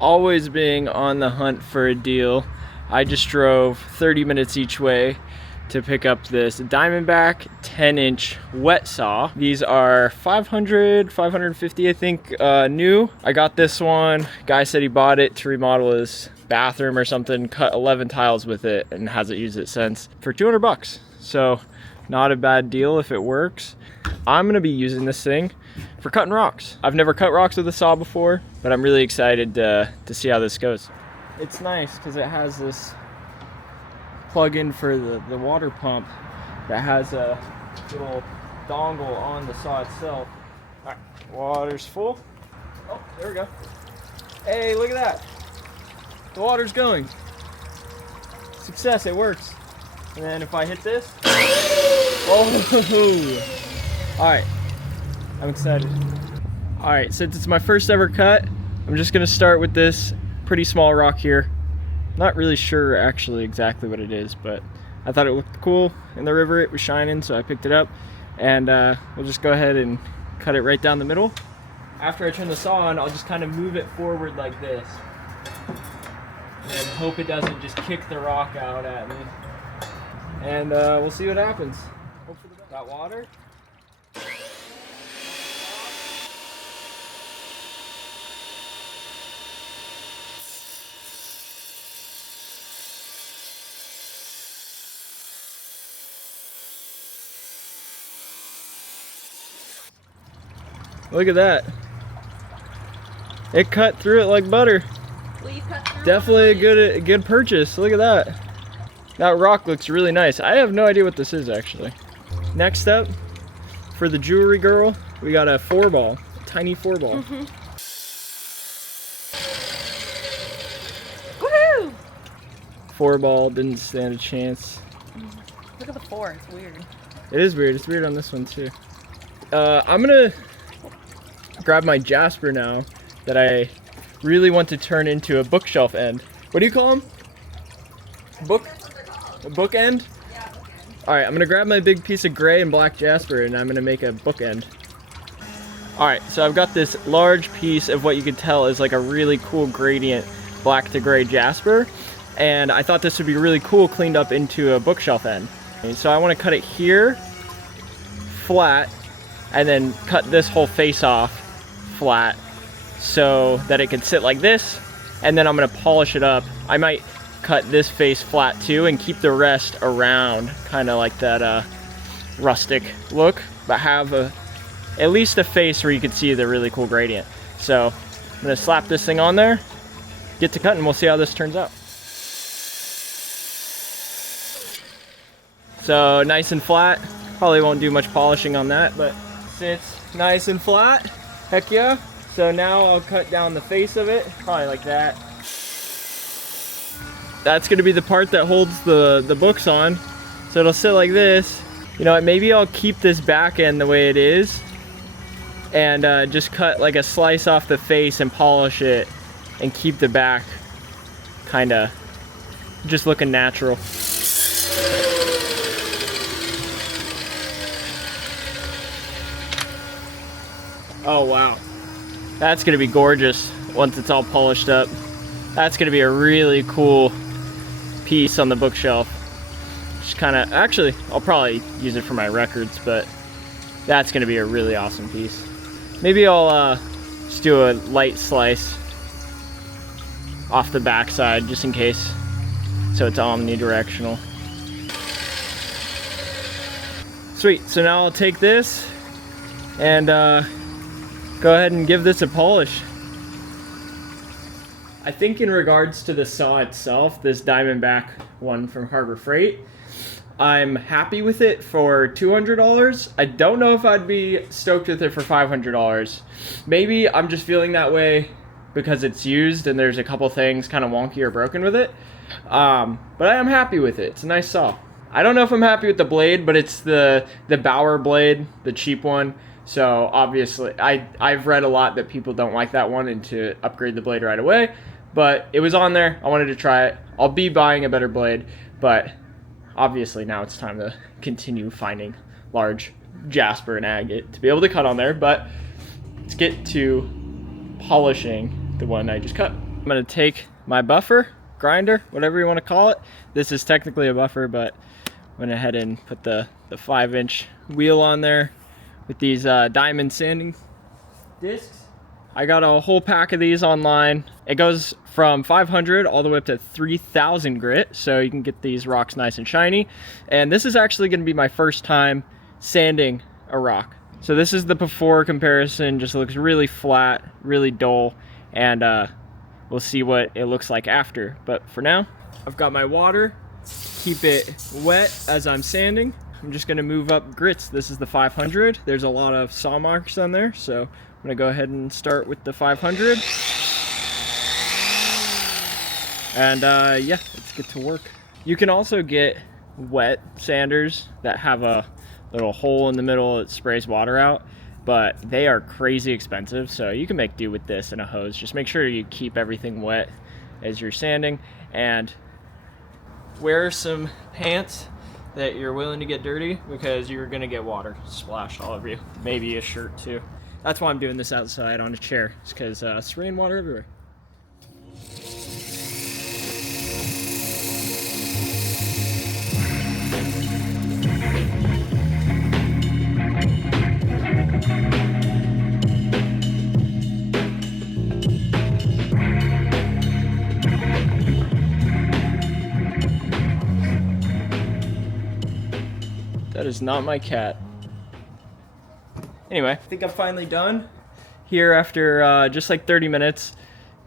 always being on the hunt for a deal, I just drove 30 minutes each way to pick up this Diamondback 10-inch wet saw. These are 550 I think, new. I got this one. Guy said he bought it to remodel his bathroom or something, cut 11 tiles with it and hasn't used it since, for 200 bucks. So not a bad deal if it works. I'm gonna be using this thing for cutting rocks. I've never cut rocks with a saw before, but I'm really excited to see how this goes. It's nice because it has this plug-in for the water pump that has a little dongle on the saw itself. All right, water's full. Oh, there we go. Hey, look at that. The water's going. Success, it works. And then if I hit this, oh, all right, I'm excited. All right, since it's my first ever cut, I'm just gonna start with this pretty small rock here. Not really sure actually exactly what it is, but I thought it looked cool in the river. It was shining, so I picked it up, and we'll just go ahead and cut it right down the middle. After I turn the saw on, I'll just kind of move it forward like this and hope it doesn't just kick the rock out at me. And we'll see what happens. Hope for the best. Got water. Look at that. It cut through it like butter. Well, you cut through. Definitely a good purchase. Look at that. That rock looks really nice. I have no idea what this is actually. Next up, for the jewelry girl, we got a 4-ball, a tiny 4-ball. Woohoo! 4-ball didn't stand a chance. Look at the 4. It's weird. It is weird. It's weird on this one too. I'm gonna grab my Jasper now that I really want to turn into a bookshelf end. What do you call them? A bookend? Yeah, bookend. All right, I'm gonna grab my big piece of gray and black Jasper and I'm gonna make a bookend. All right, so I've got this large piece of what you could tell is like a really cool gradient black to gray Jasper, and I thought this would be really cool cleaned up into a bookshelf end. And so I wanna cut it here, flat, and then cut this whole face off flat so that it could sit like this, and then I'm gonna polish it up. I might cut this face flat too and keep the rest around, kind of like that rustic look, but have at least a face where you can see the really cool gradient. So I'm gonna slap this thing on there, get to cutting, we'll see how this turns out. So nice and flat, probably won't do much polishing on that, but sits nice and flat. Heck yeah. So now I'll cut down the face of it, probably like that. That's gonna be the part that holds the books on. So it'll sit like this. You know what, maybe I'll keep this back end the way it is and just cut like a slice off the face and polish it and keep the back kinda just looking natural. Oh wow, that's gonna be gorgeous once it's all polished up. That's gonna be a really cool piece on the bookshelf. Just kinda, actually, I'll probably use it for my records, but that's gonna be a really awesome piece. Maybe I'll just do a light slice off the back side just in case, so it's omnidirectional. Sweet, so now I'll take this and go ahead and give this a polish. I think in regards to the saw itself, this Diamondback one from Harbor Freight, I'm happy with it for $200. I don't know if I'd be stoked with it for $500. Maybe I'm just feeling that way because it's used and there's a couple things kind of wonky or broken with it. But I am happy with it. It's a nice saw. I don't know if I'm happy with the blade, but it's the Bauer blade, the cheap one. So obviously, I've read a lot that people don't like that one and to upgrade the blade right away. But it was on there. I wanted to try it. I'll be buying a better blade, but obviously now it's time to continue finding large Jasper and agate to be able to cut on there. But let's get to polishing the one I just cut. I'm gonna take my buffer, grinder, whatever you want to call it. This is technically a buffer, but went ahead and put the 5-inch wheel on there with these diamond sanding discs. I got a whole pack of these online. It goes from 500 all the way up to 3000 grit, so you can get these rocks nice and shiny. And this is actually going to be my first time sanding a rock. So this is the before comparison. Just looks really flat, really dull, and we'll see what it looks like after. But for now, I've got my water. Keep it wet as I'm sanding. I'm just gonna move up grits. This is the 500. There's a lot of saw marks on there, so I'm gonna go ahead and start with the 500. And yeah, let's get to work. You can also get wet sanders that have a little hole in the middle that sprays water out, but they are crazy expensive, so you can make do with this and a hose. Just make sure you keep everything wet as you're sanding, and wear some pants that you're willing to get dirty, because you're gonna get water splashed all over you. Maybe a shirt too. That's why I'm doing this outside on a chair. It's because it's rainwater everywhere. That is not my cat. Anyway, I think I'm finally done here after just like 30 minutes.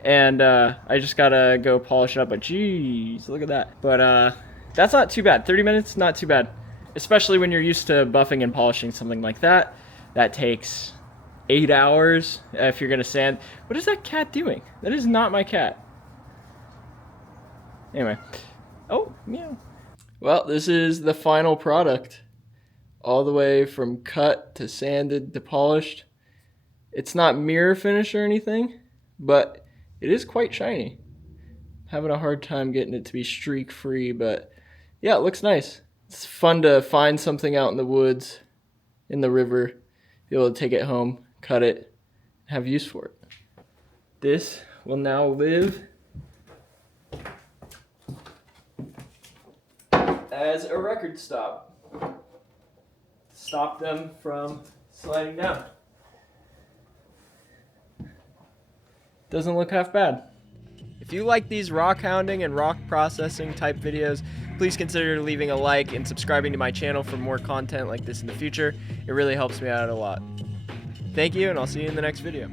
And I just gotta go polish it up, but geez, look at that. But that's not too bad. 30 minutes, not too bad. Especially when you're used to buffing and polishing something like that. That takes 8 hours if you're gonna sand. What is that cat doing? That is not my cat. Anyway. Oh, meow. Well, this is the final product. All the way from cut to sanded to polished. It's not mirror finish or anything, but it is quite shiny. Having a hard time getting it to be streak free, but yeah, it looks nice. It's fun to find something out in the woods, in the river, be able to take it home, cut it, have use for it. This will now live as a record stop. Stop them from sliding down. Doesn't look half bad. If you like these rock hounding and rock processing type videos, please consider leaving a like and subscribing to my channel for more content like this in the future. It really helps me out a lot. Thank you, and I'll see you in the next video.